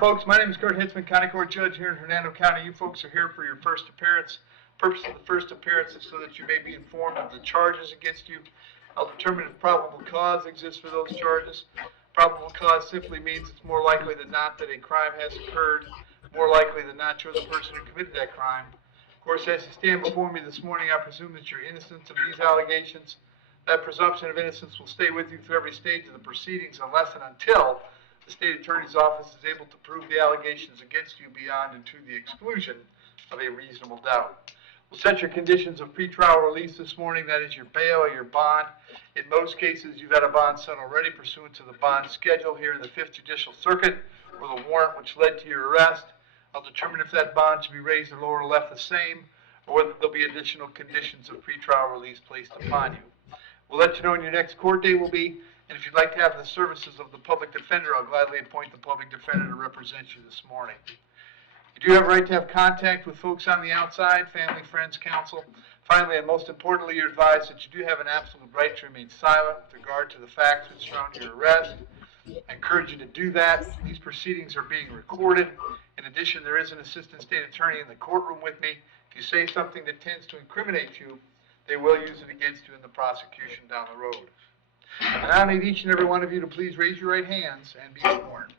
folks. My name is Hitzemann, County Court Judge here in Hernando County. You folks are here for your first appearance. Purpose of the first appearance is so that you may be informed of the charges against you. I'll determine if probable cause exists for those charges. Probable cause simply means it's more likely than not that a crime has occurred, more likely than not you're the person who committed that crime. Of course, as you stand before me this morning, I presume that you're innocent of these allegations. That presumption of innocence will stay with you through every stage of the proceedings unless and until the State Attorney's Office is able to prove the allegations against you beyond and to the exclusion of a reasonable doubt. We'll set your conditions of pretrial release this morning. That is your bail or your bond. In most cases, you've had a bond set already pursuant to the bond schedule here in the 5th Judicial Circuit or the warrant which led to your arrest. I'll determine if that bond should be raised or lowered or left the same, or whether there'll be additional conditions of pretrial release placed upon you. We'll let you know when your next court date will be, and if you'd like to have the services of the public defender, I'll gladly appoint the public defender to represent you this morning. You do have a right to have contact with folks on the outside, family, friends, counsel. Finally, and most importantly, you're advised that you do have an absolute right to remain silent with regard to the facts that surround your arrest. I encourage you to do that. These proceedings are being recorded. In addition, there is an assistant state attorney in the courtroom with me. If you say something that tends to incriminate you, they will use it against you in the prosecution down the road. And I need each and every one of you to please raise your right hands and be sworn.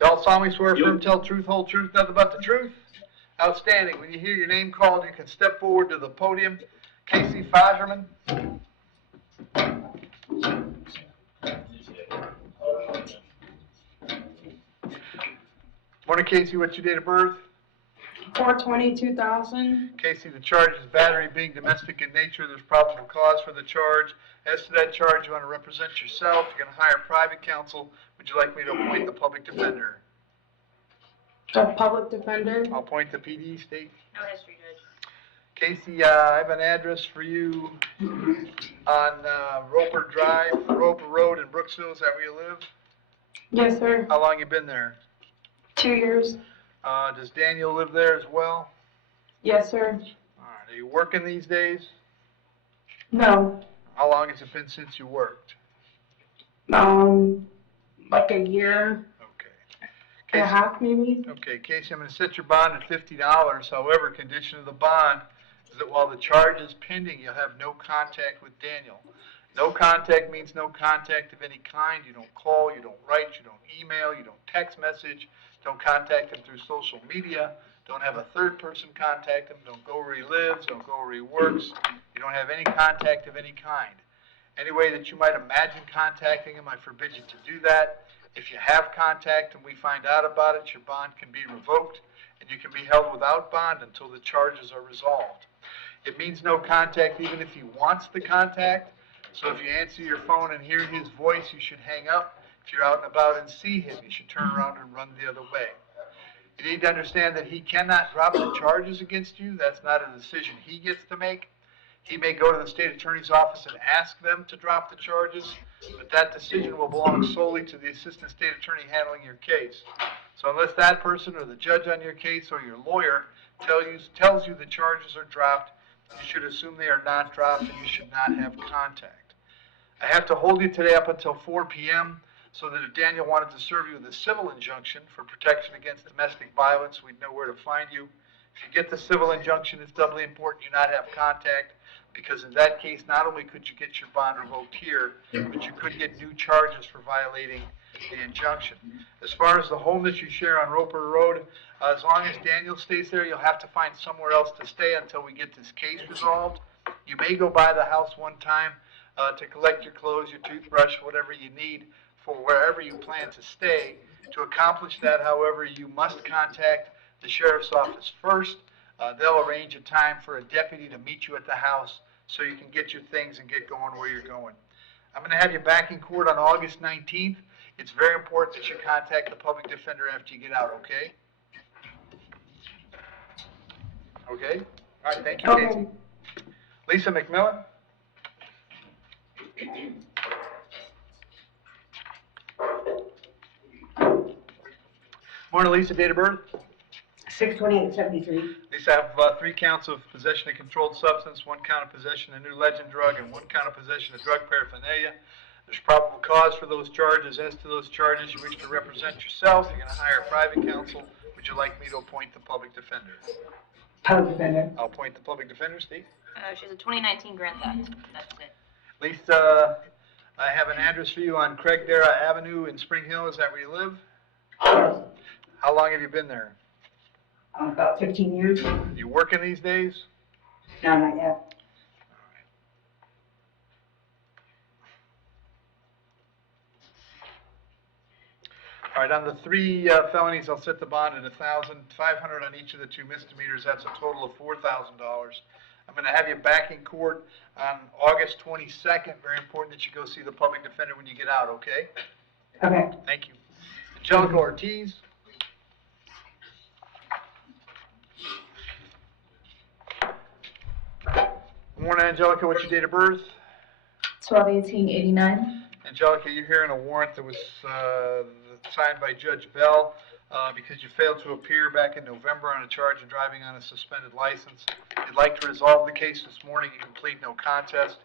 Y'all solemnly swear, affirm, tell the truth, whole truth, nothing but the truth. Outstanding. When you hear your name called, you can step forward to the podium. Casey Fajerman. Morning, Casey. What's your date of birth? 4/20/2000. Casey, the charge is battery being domestic in nature. There's probable cause for the charge. As to that charge, you want to represent yourself. You're going to hire private counsel. Would you like me to appoint the public defender? The public defender. I'll appoint the PD state. No history, Judge. Casey, I have an address for you on Roper Drive, Roper Road in Brooksville. Is that where you live? Yes, sir. How long you been there? 2 years. Does Daniel live there as well? Yes, sir. All right. Are you working these days? No. How long has it been since you worked? Like a year. Okay. And a half, maybe. Okay, Casey, I'm going to set your bond at $50. However, condition of the bond is that while the charge is pending, you'll have no contact with Daniel. No contact means no contact of any kind. You don't call, you don't write, you don't email, you don't text message, don't contact him through social media, don't have a third person contact him, don't go where he lives, don't go where he works. You don't have any contact of any kind. Any way that you might imagine contacting him, I forbid you to do that. If you have contact and we find out about it, your bond can be revoked and you can be held without bond until the charges are resolved. It means no contact even if he wants the contact. So if you answer your phone and hear his voice, you should hang up. If you're out and about and see him, you should turn around and run the other way. You need to understand that he cannot drop the charges against you. That's not a decision he gets to make. He may go to the state attorney's office and ask them to drop the charges, but that decision will belong solely to the assistant state attorney handling your case. So unless that person or the judge on your case or your lawyer tells you the charges are dropped, you should assume they are not dropped and you should not have contact. I have to hold you today up until 4 p.m. so that if Daniel wanted to serve you with a civil injunction for protection against domestic violence, we'd know where to find you. If you get the civil injunction, it's doubly important you not have contact, because in that case, not only could you get your bond revoked here, but you could get new charges for violating the injunction. As far as the home that you share on Roper Road, as long as Daniel stays there, you'll have to find somewhere else to stay until we get this case resolved. You may go by the house one time to collect your clothes, your toothbrush, whatever you need for wherever you plan to stay. To accomplish that, however, you must contact the sheriff's office first. They'll arrange a time for a deputy to meet you at the house so you can get your things and get going where you're going. I'm going to have you back in court on August 19th. It's very important that you contact the public defender after you get out, okay? Okay? All right, thank you, Okay. Casey. Lisa McMillan? Morning, Lisa. Date of birth? 6/28/73. Lisa, I have 3 counts of possession of controlled substance, 1 count of possession of new legend drug, and 1 count of possession of drug paraphernalia. There's probable cause for those charges. As to those charges, you wish to represent yourself, you're going to hire private counsel. Would you like me to appoint the public defender? Public defender. I'll appoint the public defender, Steve. She's a 2019 grand theft. That's it. Lisa, I have an address for you on Craig Dara Avenue in Spring Hill. Is that where you live? Yes. How long have you been there? About 15 years. You working these days? No, not yet. All right, on the 3 felonies, I'll set the bond at $1,500 on each of the 2 misdemeanors. That's a total of $4,000. I'm going to have you back in court on August 22nd. Very important that you go see the public defender when you get out, okay? Okay. Thank you. Angelica Ortiz. Good morning, Angelica. What's your date of birth? 12/18/89. Angelica, you're hearing a warrant that was signed by Judge Bell because you failed to appear back in November on a charge of driving on a suspended license. If you'd like to resolve the case this morning, you can plead no contest.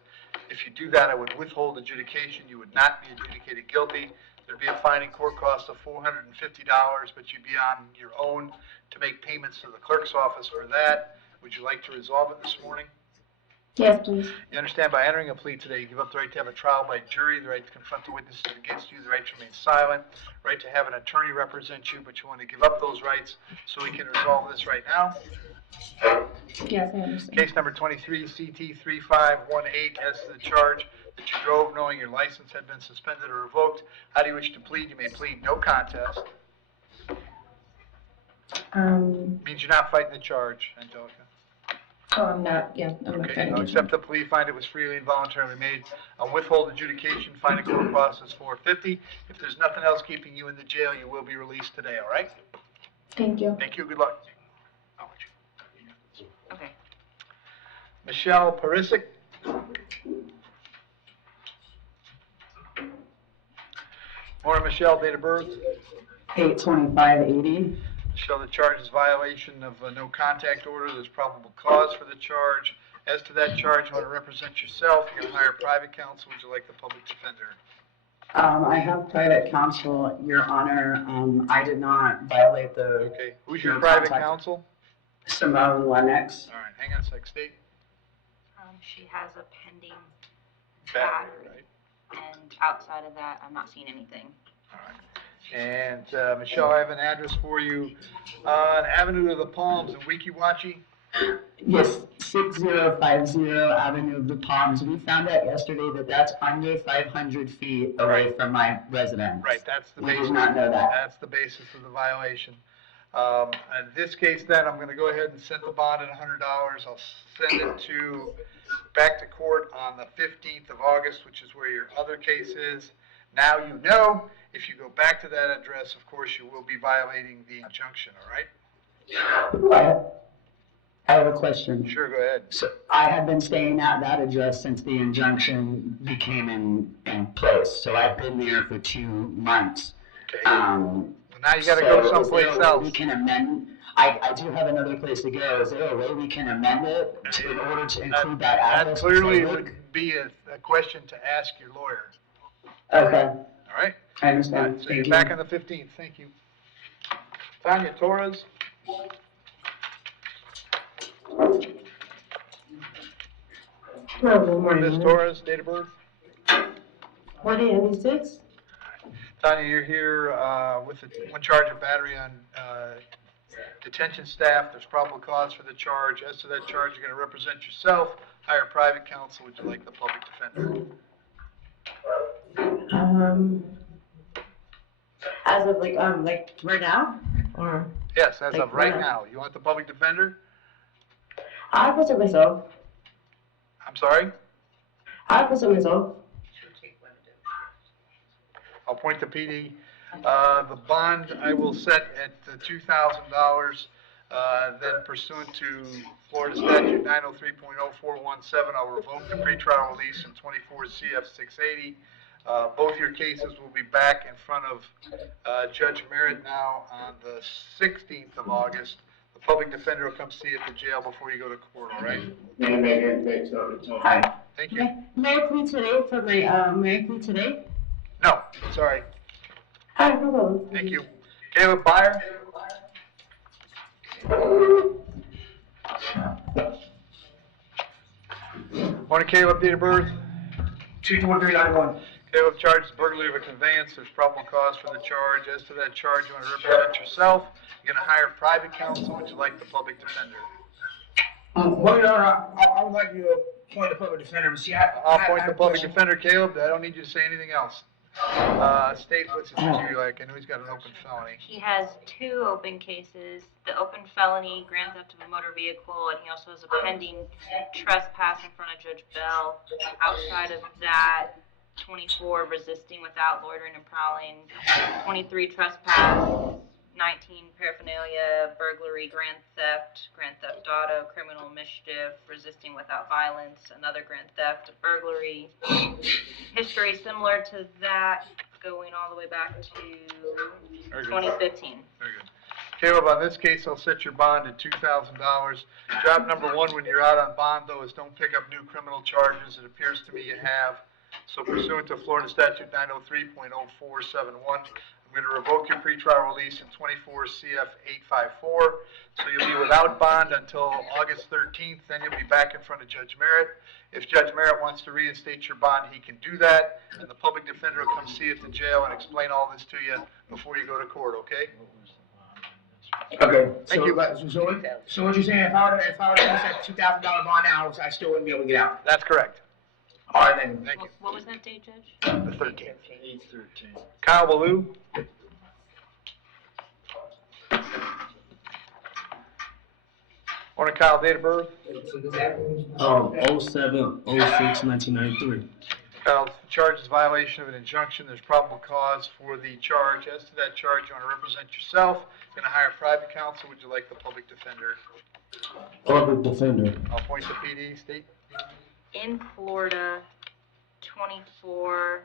If you do that, I would withhold adjudication. You would not be adjudicated guilty. There'd be a fine and court cost of $450, but you'd be on your own to make payments to the clerk's office for that. Would you like to resolve it this morning? Yes, please. You understand by entering a plea today, you give up the right to have a trial by jury, the right to confront the witnesses against you, the right to remain silent, right to have an attorney represent you, but you want to give up those rights so we can resolve this right now. Yes, I understand. Case number 23, CT 3518, as to the charge that you drove knowing your license had been suspended or revoked. How do you wish to plead? You may plead no contest. Means you're not fighting the charge, Angelica. Oh, I'm not, yeah, I'm not Okay, fighting. I'll accept the plea, find it was freely and voluntarily made. I'll withhold adjudication, fine and court cost is $450. If there's nothing else keeping you in the jail, you will be released today, all right? Thank you. Thank you, good luck. Okay. Michelle Perisic. Morning, Michelle, date of birth. 8/25/80. Michelle, the charge is violation of a no contact order. There's probable cause for the charge. As to that charge, you want to represent yourself. You're going to hire private counsel. Would you like the public defender? I have private counsel, Your Honor. I did not violate the. Okay, who's your no private contact- counsel? Simone Lennox. All right, hang on a sec, State. She has a pending Battery, battery, right? and outside of that, I'm not seeing anything. All right. And Michelle, I have an address for you on Avenue of the Palms in Weeki Wachee. Yes, 6050 Avenue of the Palms. We found out yesterday that that's under 500 feet away Right. from my residence. Right, that's the We basis. did not know that. That's the basis of the violation. In this case, then, I'm going to go ahead and set the bond at $100. I'll send it back to court on the 15th of August, which is where your other case is. Now you know, if you go back to that address, of course, you will be violating the injunction, all right? I have a question. Sure, go ahead. So I have been staying at that address since the injunction became in place. So I've been there for 2 months. Okay. Well, now you got to go someplace is there a way else. we can amend? I do have another place to go. Is there a way we can amend it in order to include that That address? clearly would be a question to ask your lawyer, Okay, all right? I understand. So Thank you're you. back on the 15th, thank you. Tanya Torres. Hello, good morning. Ms. Torres, date of birth. 186? Tanya, you're here with one charge of battery on detention staff. There's probable cause for the charge. As to that charge, you're going to represent yourself, hire private counsel. Would you like the public defender? As of like right now? Or? Yes, as Like of right what? now. You want the public defender? I present myself. I'm sorry? I present myself. I'll point to PD. The bond I will set at $2,000. Then pursuant to Florida statute 903.0417, I'll revoke the pretrial release in 24 CF 680. Both your cases will be back in front of Judge Merritt now on the 16th of August. The public defender will come see you at the jail before you go to court, all right? Hi. Thank you. May I plead today for my, may I plead today? No, sorry. Hi, hello. Thank you. Caleb Byer? Morning, Caleb, date of birth? 2/23/91. Caleb charges burglary of a conveyance. There's probable cause for the charge. As to that charge, you want to represent yourself. You're going to hire private counsel. Would you like the public defender? Well, Your Honor, I would like you to appoint the public defender. See, I'll appoint the public defender, Caleb. I don't need you to say anything else. State, what's his history like? I know he's got an open felony. He has 2 open cases, the open felony, grand theft of a motor vehicle, and he also has a pending trespass in front of Judge Bell. Outside of that, 24 resisting without loitering and prowling, 23 trespass, 19 paraphernalia, burglary, grand theft auto, criminal mischief, resisting without violence, another grand theft, a burglary. History similar to that, going all the way back to Very good. 2015. Very good. Caleb, on this case, I'll set your bond at $2,000. Job number 1 when you're out on bond, though, is don't pick up new criminal charges. It appears to me you have. So pursuant to Florida Statute 903.0471, I'm going to revoke your pretrial release in 24 CF 854. So you'll be without bond until August 13th. Then you'll be back in front of Judge Merritt. If Judge Merritt wants to reinstate your bond, he can do that. And the public defender will come see you at the jail and explain all this to you before you go to court, okay? Okay. Thank so, you. So what you're saying, if I were to use that $2,000 bond now, I still wouldn't be able to get out? That's correct. All right, then. Thank you. What was that date, Judge? The 13th. 8/13. Kyle Ballou? Morning, Kyle, date of birth? 07/06/1993. Kyle, charge is violation of an injunction. There's probable cause for the charge. As to that charge, you want to represent yourself. You're going to hire private counsel. Would you like the public defender? Public defender. I'll appoint the PD, state. In Florida, 24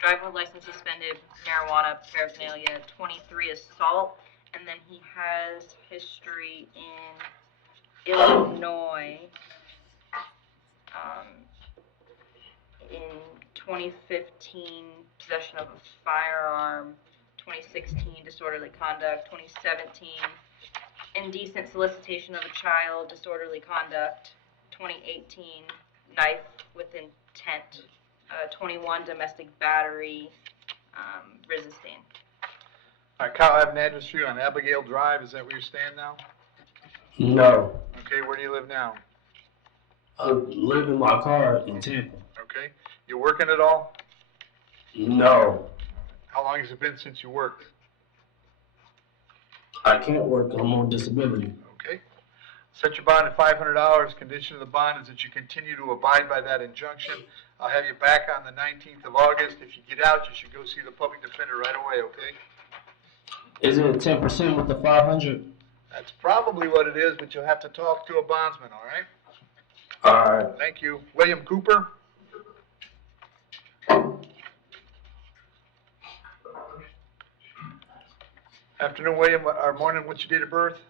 driver license suspended, marijuana paraphernalia, 23 assault, and then he has history in Illinois. In 2015, possession of a firearm, 2016, disorderly conduct, 2017, indecent solicitation of a child, disorderly conduct, 2018, knife with intent, 21, domestic battery, resisting. All right, Kyle, I have an address for you on Abigail Drive. Is that where you're staying now? No. Okay, where do you live now? I live in my car in Tampa. Okay. You working at all? No. How long has it been since you worked? I can't work. I'm on disability. Okay. Set your bond at $500. Condition of the bond is that you continue to abide by that injunction. I'll have you back on the 19th of August. If you get out, you should go see the public defender right away, okay? Is it 10% with the 500? That's probably what it is, but you'll have to talk to a bondsman, all right? All right. Thank you. William Cooper? Afternoon, William, or morning, what's your date of birth?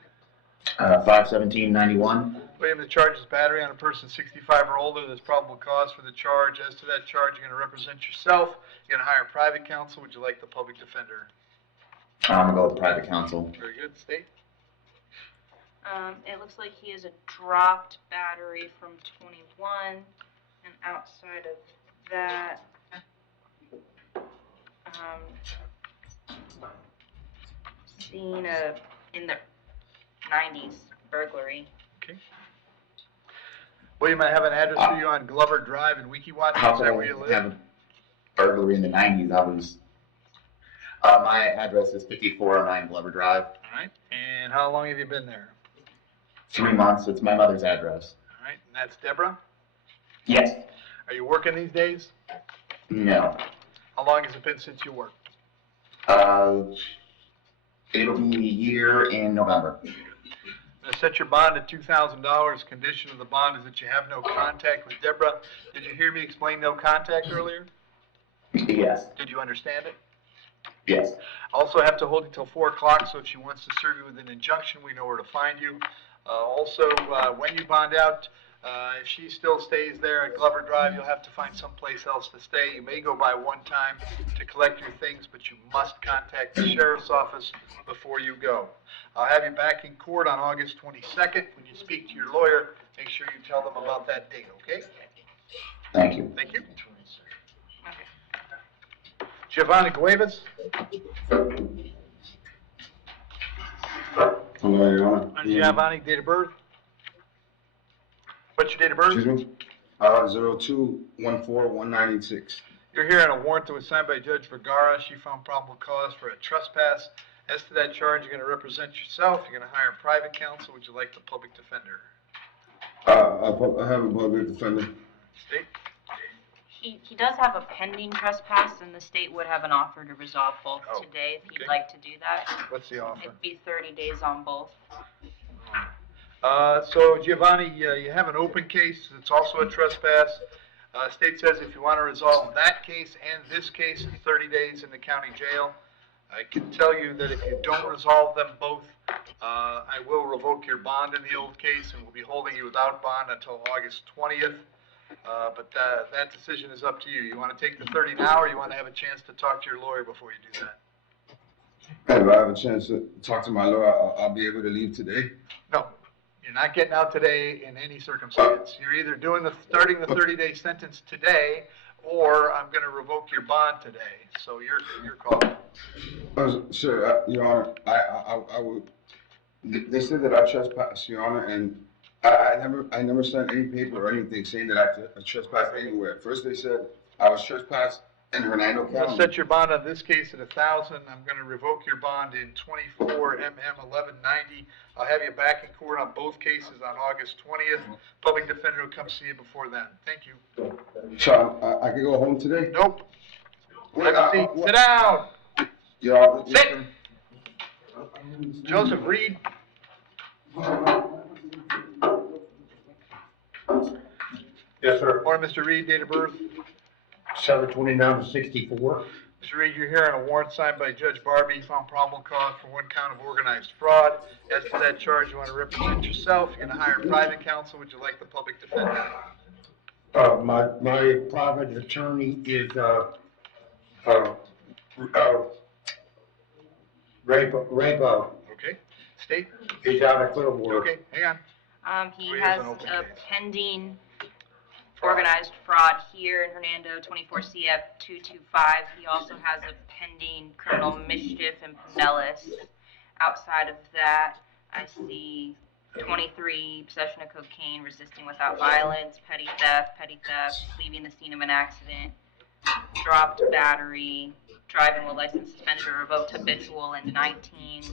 5/17/91. William, the charge is battery on a person 65 or older. There's probable cause for the charge. As to that charge, you're going to represent yourself. You're going to hire private counsel. Would you like the public defender? I'm gonna go with private counsel. Very good. State? It looks like he has a dropped battery from 21, and outside of that, seen in the 90s burglary. Okay. William, I have an address for you on Glover Drive in Weekiwatch. How Is could that I where you live? have a burglary in the 90s? My address is 5409 Glover Drive. All right. And how long have you been there? 3 months. It's my mother's address. All right. And that's Deborah? Yes. Are you working these days? No. How long has it been since you worked? It'll be a year in November. I'm going to set your bond at $2,000. Condition of the bond is that you have no contact with Deborah. Did you hear me explain no contact earlier? Yes. Did you understand it? Yes. Also have to hold you till 4 o'clock, so if she wants to serve you with an injunction, we know where to find you. Also, when you bond out, if she still stays there at Glover Drive, you'll have to find someplace else to stay. You may go by one time to collect your things, but you must contact the sheriff's office before you go. I'll have you back in court on August 22nd. When you speak to your lawyer, make sure you tell them about that date, okay? Thank you. Thank you. Giovanni Cuevas? Hello, Your Honor. Giovanni, date of birth? What's your date of birth? Excuse me? 02-14-1986. You're here on a warrant that was signed by Judge Vergara. She found probable cause for a trespass. As to that charge, you're going to represent yourself. You're going to hire private counsel. Would you like the public defender? I have a public defender. State? He does have a pending trespass, and the state would have an offer to resolve both today if okay. you'd like to do that. What's the offer? It'd be 30 days on both. So Giovanni, you have an open case. It's also a trespass. State says if you want to resolve that case and this case in 30 days in the county jail, I can tell you that if you don't resolve them both, I will revoke your bond in the old case and we'll be holding you without bond until August 20th. But that decision is up to you. You want to take the 30 now, or you want to have a chance to talk to your lawyer before you do that? If I have a chance to talk to my lawyer, I'll be able to leave today. No, you're not getting out today in any circumstance. You're either starting the 30-day sentence today, or I'm going to revoke your bond today. So your call. Sir, Your Honor, I would. They said that I trespassed, Your Honor, and I never signed any paper or anything saying that I trespassed anywhere. First they said I was trespassed in Hernando County. I'll set your bond on this case at $1,000. I'm going to revoke your bond in 24 MM 1190. I'll have you back in court on both cases on August 20th. Public defender will come see you before then. Thank you. So I can go home today? Nope. Have a seat. Sit down. Your Sit. Joseph Reed. Yes, sir. Morning, Mr. Reed. Date of birth? 7/29/64. Mr. Reed, you're here on a warrant signed by Judge Barbie. He found probable cause for one count of organized fraud. As to that charge, you want to represent yourself. You're going to hire private counsel. Would you like the public defender? My private attorney is, Rainbow. Okay. State? He's out of Clearwater. Okay, hang on. He Well, he has has an open a case. pending organized fraud here in Hernando, 24 CF 225. He also has a pending criminal mischief in Pinellas. Outside of that, I see 23 possession of cocaine, resisting without violence, petty theft, leaving the scene of an accident, dropped battery, driving with license suspended or revoked habitual, and 19.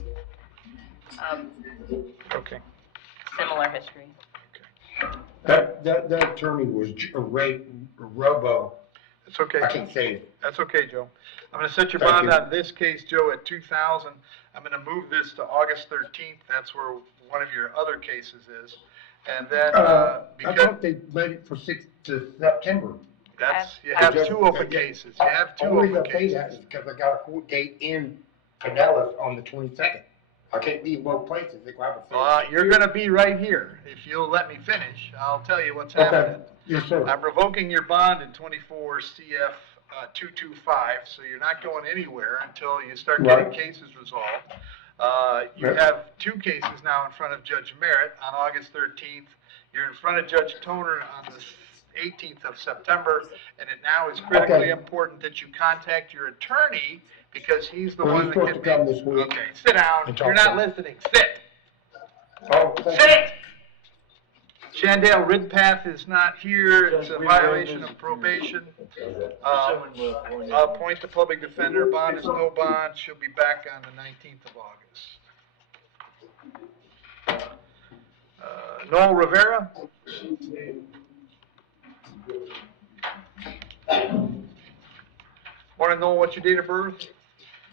Okay. Similar history. That attorney was Robo. That's okay. I can't say it. That's okay, Joe. I'm going to set your Thank bond you. on this case, Joe, at $2,000. I'm going to move this to August 13th. That's where one of your other cases is. And then, I because thought they made it for 6th to September. you have two open cases. You have two Only open reason I say that cases. is because I got a court date in Pinellas on the 22nd. I can't be in both places. They go have a You're going to be right here. If you'll let me finish, I'll tell you what's Okay. happening. Yes, sir. I'm revoking your bond in 24 CF 225, so you're not going anywhere until you start getting Right. cases resolved. You Right. have two cases now in front of Judge Merritt on August 13th. You're in front of Judge Toner on the 18th of September, and it now is critically Okay. important that you contact your attorney because he's the Well, one he's that can supposed to come this week. Okay, sit down. and You're talk not to him. listening. Sit. Oh, thank you. Sit! Chandale Ridpath is not here. It's a violation of probation. I'll appoint the public defender. Bond is no bond. She'll be back on the 19th of August. Noel Rivera? Morning, Noel. What's your date of birth?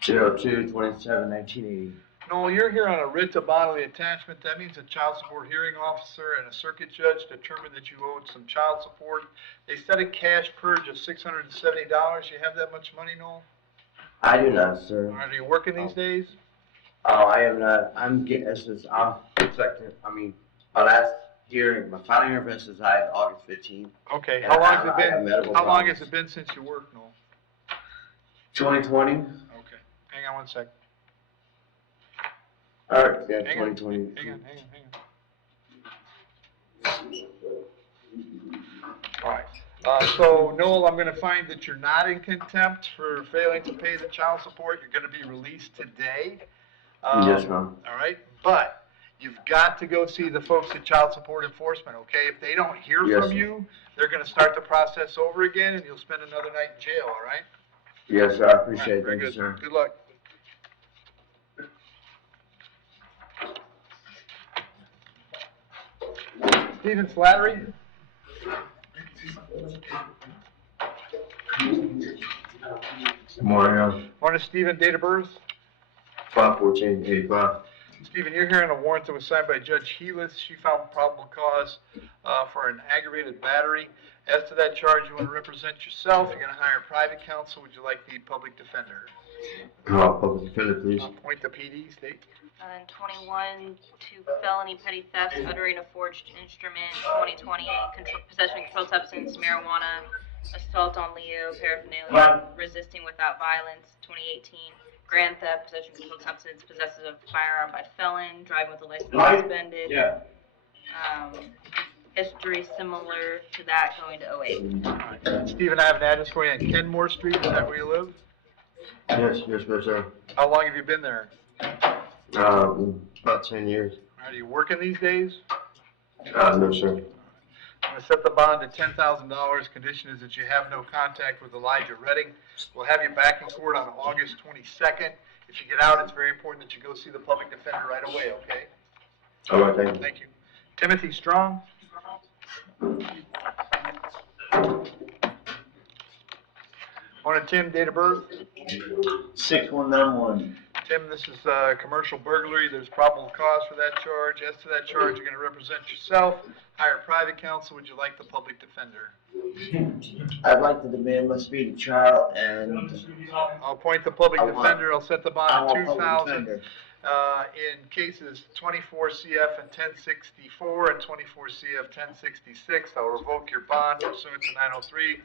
02/27/1980. Noel, you're here on a writ of bodily attachment. That means a child support hearing officer and a circuit judge determined that you owed some child support. They set a cash purge of $670. You have that much money, Noel? I do not, sir. Are you working these days? Oh, I am not. I'm getting this is I'm expecting. I mean, my last hearing, my final hearing for this is August 15th. Okay, And how long I has it have been, medical how long problems. has it been since you worked, Noel? 2020. Okay, hang on one second. All right, yeah, Hang on, 2020. hang on. All right, so Noel, I'm gonna find that you're not in contempt for failing to pay the child support. You're gonna be released today. Yes, ma'am. All right, but you've got to go see the folks at Child Support Enforcement, okay? If they don't hear Yes, from sir. you, they're gonna start the process over again, and you'll spend another night in jail, all right? Yes, sir. I appreciate it. Very Thank you, good. sir. Good luck. Stephen Slattery? Good morning. Morning, Stephen, date of birth? 5/14/85. Stephen, you're hearing a warrant that was signed by Judge Healis. She found probable cause for an aggravated battery. As to that charge, you want to represent yourself. You're going to hire private counsel. Would you like the public defender? Public defender, please. Appoint the PD, state. And 21, 2 felony petty thefts, uttering a forged instrument, 2020, possession of controlled substance, marijuana, assault on Leo, paraphernalia, resisting without violence, 2018, grand theft, possession of controlled substance, possesses of firearm by felon, driving with a license suspended. Yeah. History similar to that, going to 08. All right. Stephen, I have an address for you on Kenmore Street. Is that where you live? Yes, sir. How long have you been there? About 10 years. Are you working these days? No, sir. I'm going to set the bond at $10,000. Condition is that you have no contact with Elijah Redding. We'll have you back in court on August 22nd. If you get out, it's very important that you go see the public defender right away, okay? All right, thank you. Thank you. Timothy Strong? Morning, Tim, date of birth? 6191. Tim, this is commercial burglary. There's probable cause for that charge. As to that charge, you're going to represent yourself. Hire private counsel. Would you like the public defender? I'd like to demand my speedy trial and I'll appoint the public defender. I'll set the bond I at want public $2,000 defender. in cases 24 CF and 1064 and 24 CF 1066. I'll revoke your bond pursuant to 903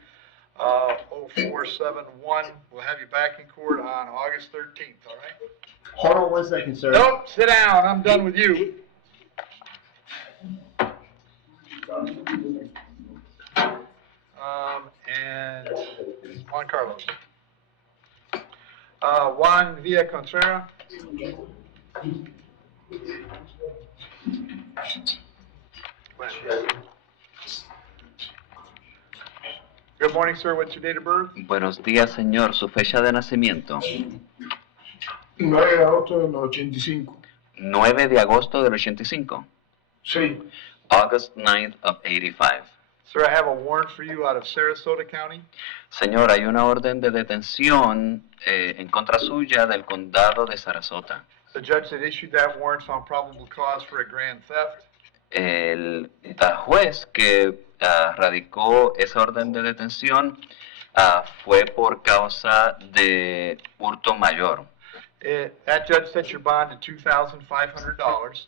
0471. We'll have you back in court on August 13th, all right? Hold on 1 second, sir. Nope, sit down. I'm done with you. And Juan Carlos. Juan Villa Contreras. Good morning, sir. What's your date of birth? Buenos días, señor. ¿Su fecha de nacimiento? 9 de agosto del 85. 9 de agosto del 85. Sí. August 9th of 85. Sir, I have a warrant for you out of Sarasota County. Señor, hay una orden de detención en contra suya del condado de Sarasota. The judge that issued that warrant found probable cause for a grand theft. El juez que radicó esa orden de detención fue por causa de hurto mayor. That judge set your bond at $2,500.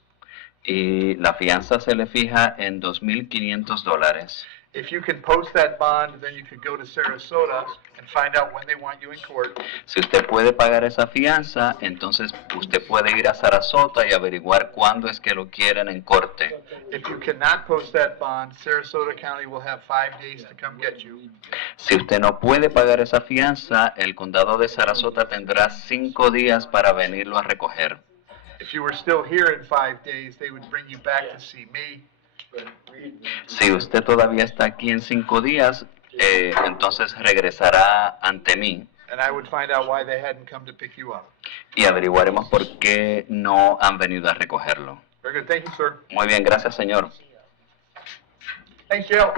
Y la fianza se le fija en $2,500. If you can post that bond, then you could go to Sarasota and find out when they want you in court. Si usted puede pagar esa fianza, entonces usted puede ir a Sarasota y averiguar cuándo es que lo quieren en corte. If you cannot post that bond, Sarasota County will have 5 days to come get you. Si usted no puede pagar esa fianza, el condado de Sarasota tendrá 5 días para venirlo a recoger. If you were still here in 5 days, they would bring you back to see me. Si usted todavía está aquí en 5 días, entonces regresará ante mí. And I would find out why they hadn't come to pick you up. Y averiguaremos por qué no han venido a recogerlo. Very good. Thank you, sir. Muy bien, gracias, señor. Thanks, Jill.